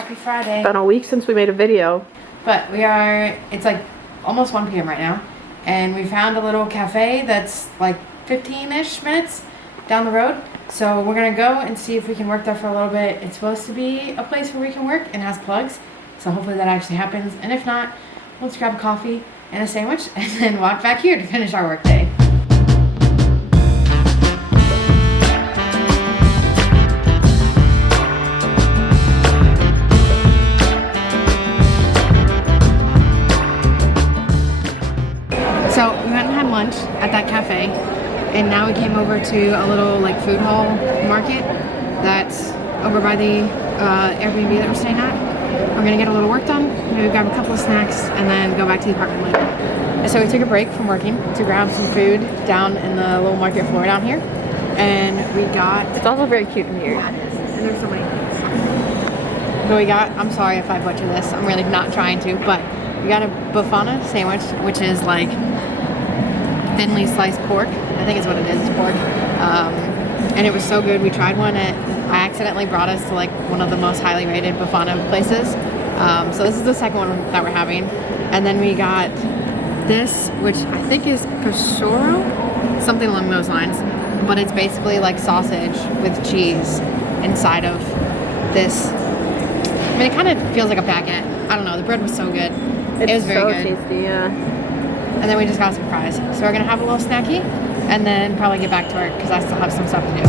Happy Friday. It's been a week since we made a video. But it's like almost 1 p.m. right now. And we found a little cafe that's like 15-ish minutes down the road. So we're gonna go and see if we can work there for a little bit. It's supposed to be a place where we can work and has plugs. So hopefully that actually happens. And if not, we'll just grab a coffee and a sandwich and then walk back here to finish our work day. So we went and had lunch at that cafe, and now we came over to a little like food hall market that's over by the Airbnb that we're staying at. We're gonna get a little work done, maybe grab a couple of snacks, and then go back to the apartment later. So we took a break from working to grab some food down in the little market floor down here, and we got. It's also very cute in here. Yeah, it is. And there's so many things. So we got. I'm sorry if I butcher this. I'm really not trying to, but we got a befana sandwich, which is like thinly sliced pork. I think is what it is. It's pork. And it was so good. We tried one at. I accidentally brought us to like one of the most highly rated befana places. So this is the second one that we're having. And then we got this, which I think is cachorro, something along those lines. But it's basically like sausage with cheese inside of this. I mean, it kind of feels like a baguette. I don't know. The bread was so good. It was very good. Tasty, yeah. And then we just got some fries. So we're gonna have a little snacky and then probably get back to work because I still have some stuff to do.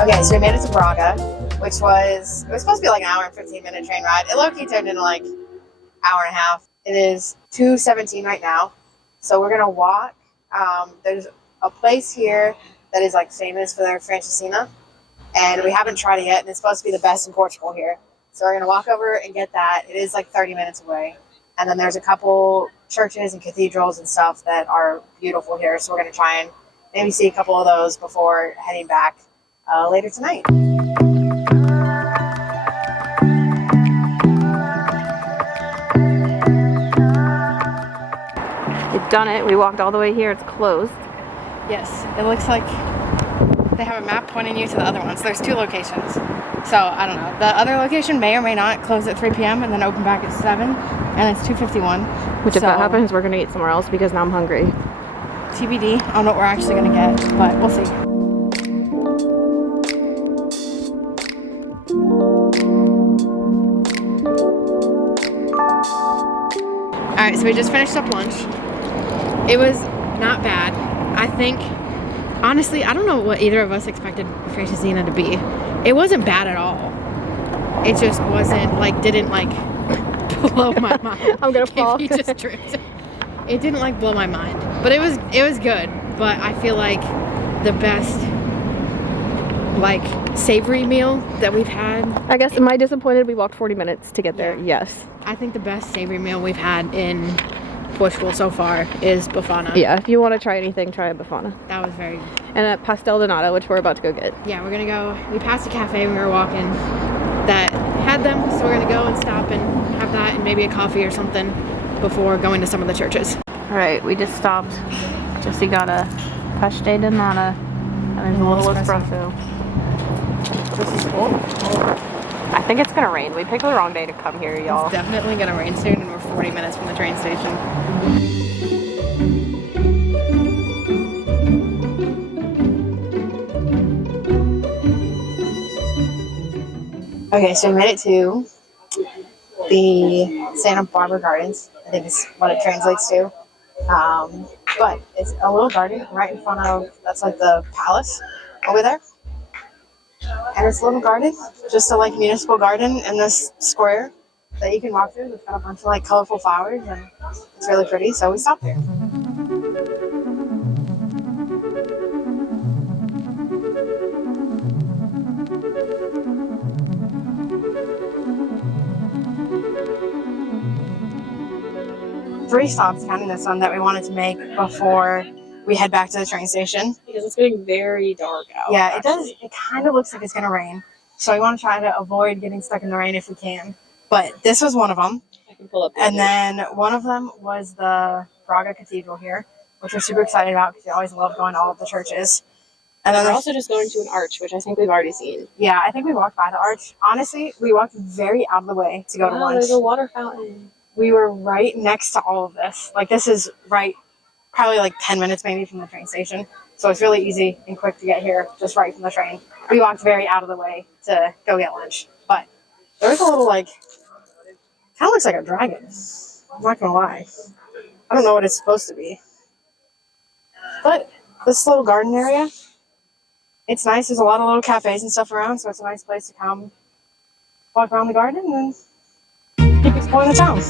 Okay, so we made it to Braga, which it was supposed to be like an hour and 15-minute train ride. It low-key turned into like hour and a half. It is 2:17 right now. So we're gonna walk. There's a place here that is like famous for their francesinha, and we haven't tried it yet, and it's supposed to be the best in Portugal here. So we're gonna walk over and get that. It is like 30 minutes away. And then there's a couple churches and cathedrals and stuff that are beautiful here. So we're gonna try and maybe see a couple of those before heading back later tonight. You've done it. We walked all the way here. It's closed. Yes, it looks like they have a map pointing you to the other ones. There's 2 locations. So, I don't know. The other location may or may not close at 3 p.m. and then open back at 7. And it's 2:51. Which if that happens, we're going to eat somewhere else because now I'm hungry. TBD on what we're actually going to get, but we'll see. Alright, so we just finished up lunch. It was not bad. I think, honestly, I don't know what either of us expected francesinha to be. It wasn't bad at all. It just wasn't, like, didn't, like, blow my mind. I'm gonna fall. If you just tripped. It didn't, like, blow my mind. But it was good. But I feel like the best, like, savory meal that we've had. I guess, am I disappointed we walked 40 minutes to get there? Yeah. Yes. I think the best savory meal we've had in Portugal so far is befana. Yeah, if you want to try anything, try a befana. That was very good. And a pastel de nata, which we're about to go get. Yeah, we're gonna go. We passed a cafe when we were walking that had them, so we're gonna go and stop and have that and maybe a coffee or something before going to some of the churches. All right, we just stopped. Jesse got a pastel de nata and there's a little espresso. This is cool. I think it's gonna rain. We picked the wrong day to come here, y'all. It's definitely gonna rain soon, and we're 40 minutes from the train station. Okay, so we made it to the Santa Barbara Gardens. I think is what it translates to. But it's a little garden right in front of, that's like the palace over there. And it's a little garden, just a like municipal garden in this square that you can walk through. It's got a bunch of like colorful flowers and it's really pretty, so we stopped there. Three stops counting this one that we wanted to make before we head back to the train station. Because it's getting very dark out. Yeah, it does. It kind of looks like it's going to rain. So we want to try to avoid getting stuck in the rain if we can. But this was one of them. I can pull up. And then one of them was the Braga Cathedral here, which we're super excited about because we always love going to all of the churches. And then we're also just going to an arch, which I think we've already seen. Yeah, I think we walked by the arch. Honestly, we walked very out of the way to go to lunch. There's a water fountain. We were right next to all of this. Like, this is right, probably like 10 minutes maybe from the train station. So it's really easy and quick to get here, just right from the train. We walked very out of the way to go get lunch. But there's a little, like, kind of looks like a dragon. I'm not going to lie. I don't know what it's supposed to be. But this little garden area, it's nice. There's a lot of little cafes and stuff around, so it's a nice place to come walk around the garden and keep exploring the town.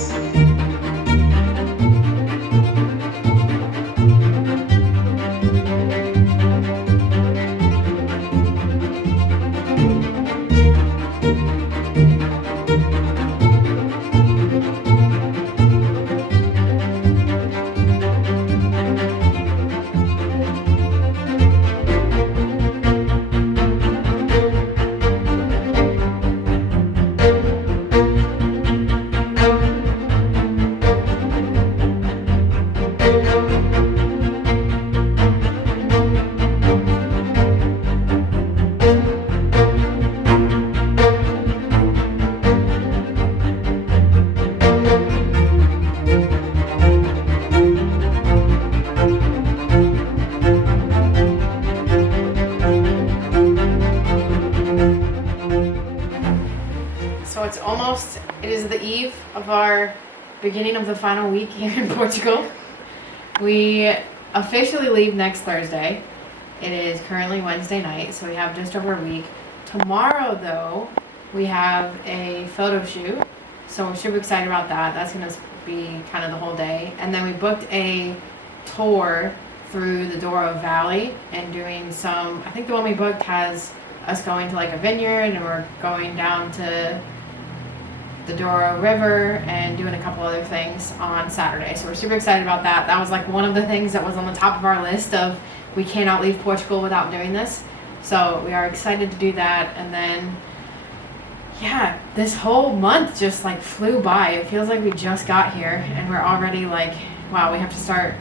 It is the eve of our beginning of the final week here in Portugal. We officially leave next Thursday. It is currently Wednesday night, so we have just over a week. Tomorrow, though, we have a photo shoot, so we're super excited about that. That's going to be kind of the whole day. And then we booked a tour through the Douro Valley and doing some, I think the one we booked has us going to like a vineyard, and we're going down to the Douro River and doing a couple other things on Saturday. So we're super excited about that. That was like one of the things that was on the top of our list of we cannot leave Portugal without doing this. So we are excited to do that. And then, yeah, this whole month just like flew by. It feels like we just got here and we're already like, wow, we have to start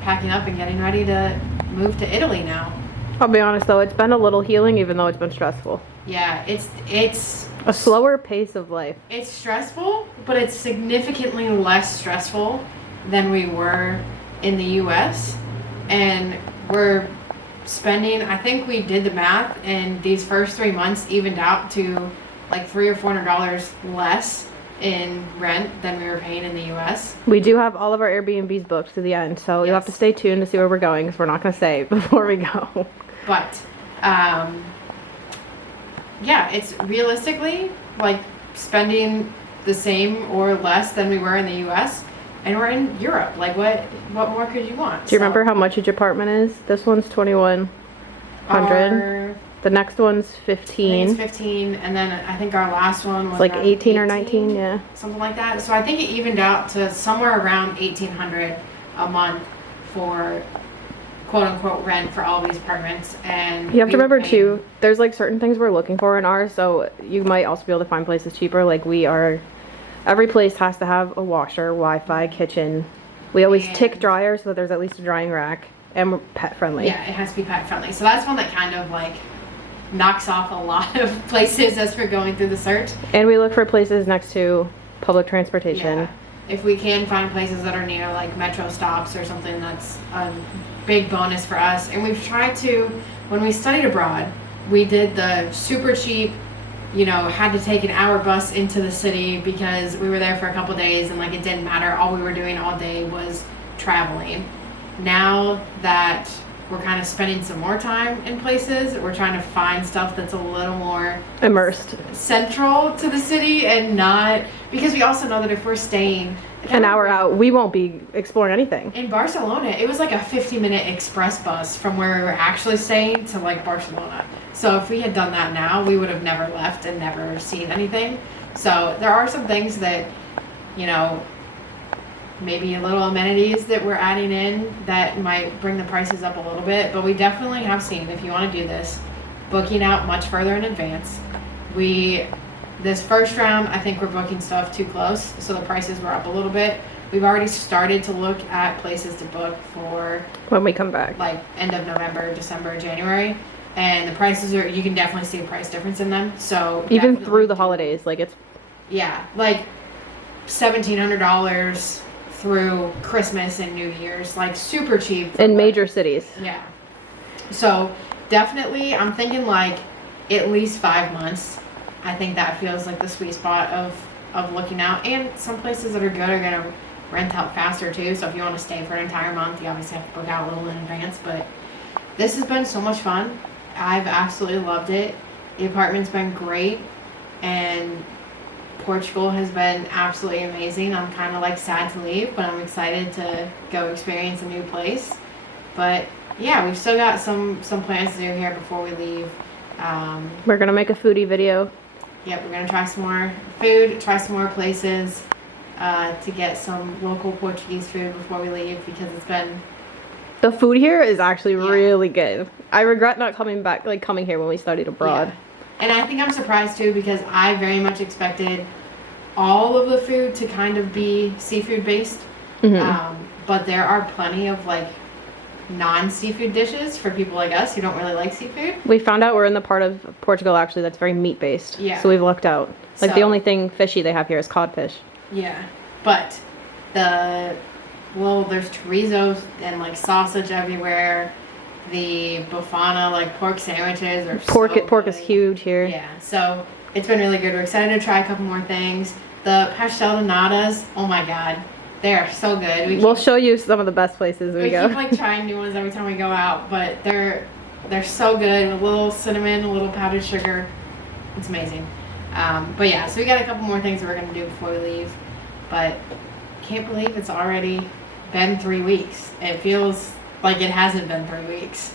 packing up and getting ready to move to Italy now. I'll be honest though, it's been a little healing even though it's been stressful. Yeah, it's a slower pace of life. It's stressful, but it's significantly less stressful than we were in the US. And we're spending, I think we did the math, and these first 3 months evened out to like $300 or $400 less in rent than we were paying in the US. We do have all of our Airbnbs booked to the end, so you'll have to stay tuned to see where we're going because we're not going to say before we go. But yeah, it's realistically like spending the same or less than we were in the US, and we're in Europe. Like what more could you want? Do you remember how much each apartment is? This one's $2,100. The next one's $15. I think it's 15, and then I think our last one was like 18 or 19, yeah. Something like that. So I think it evened out to somewhere around $1,800 a month for quote unquote rent for all these apartments. And you have to remember too, there's like certain things we're looking for in ours, so you might also be able to find places cheaper. Like every place has to have a washer, Wi-Fi, kitchen. We always tick dryers so there's at least a drying rack, and we're pet friendly. Yeah, it has to be pet friendly. So that's one that kind of like knocks off a lot of places as we're going through the search. And we look for places next to public transportation. Yeah. If we can find places that are near like metro stops or something, that's a big bonus for us. And we've tried to, when we studied abroad, we did the super cheap, you know, had to take an hour bus into the city because we were there for a couple days and like it didn't matter. All we were doing all day was traveling. Now that we're kind of spending some more time in places, we're trying to find stuff that's a little more immersed, central to the city, and not, because we also know that if we're staying an hour out, we won't be exploring anything. In Barcelona, it was like a 50-minute express bus from where we were actually staying to like Barcelona. So if we had done that now, we would have never left and never seen anything. So there are some things that, you know, maybe a little amenities that we're adding in that might bring the prices up a little bit, but we definitely have seen, if you want to do this, booking out much further in advance. This first round, I think we're booking stuff too close, so the prices were up a little bit. we've already started to look at places to book for when we come back. like end of November, December, January. And the prices are, you can definitely see a price difference in them. So Even through the holidays, like it's... Yeah, like $1,700 through Christmas and New Year's, like super cheap. In major cities. Yeah. So definitely, I'm thinking like at least 5 months. I think that feels like the sweet spot of looking out. And some places that are good are gonna rent out faster too. So if you want to stay for an entire month, you obviously have to book out a little in advance. But this has been so much fun. I've absolutely loved it. The apartment's been great, and Portugal has been absolutely amazing. I'm kind of like sad to leave, but I'm excited to go experience a new place. But yeah, we've still got some plans to do here before we leave. We're gonna make a foodie video. Yep, we're gonna try some more food, try some more places to get some local Portuguese food before we leave, because it's been... The food here is actually really good. I regret not coming back, like coming here when we studied abroad. Yeah. And I think I'm surprised too, because I very much expected all of the food to kind of be seafood based. But there are plenty of like non-seafood dishes for people like us who don't really like seafood. We found out we're in the part of Portugal actually that's very meat based. Yeah. So we've looked out. Like the So- only thing fishy they have here is codfish. Yeah. But there's chorizo and like sausage everywhere. The bufana, like pork sandwiches are Pork so is good. huge here. Yeah, so it's been really good. We're excited to try a couple more things. The pastel de natas, oh my god, they are so good. We'll show you some of the best places we go. keep like trying new ones every time we go out, but they're so good. A little cinnamon, a little powdered sugar. It's amazing. But yeah, so we got a couple more things that we're gonna do before we leave. But can't believe it's already been 3 weeks. It feels like it hasn't been 3 weeks.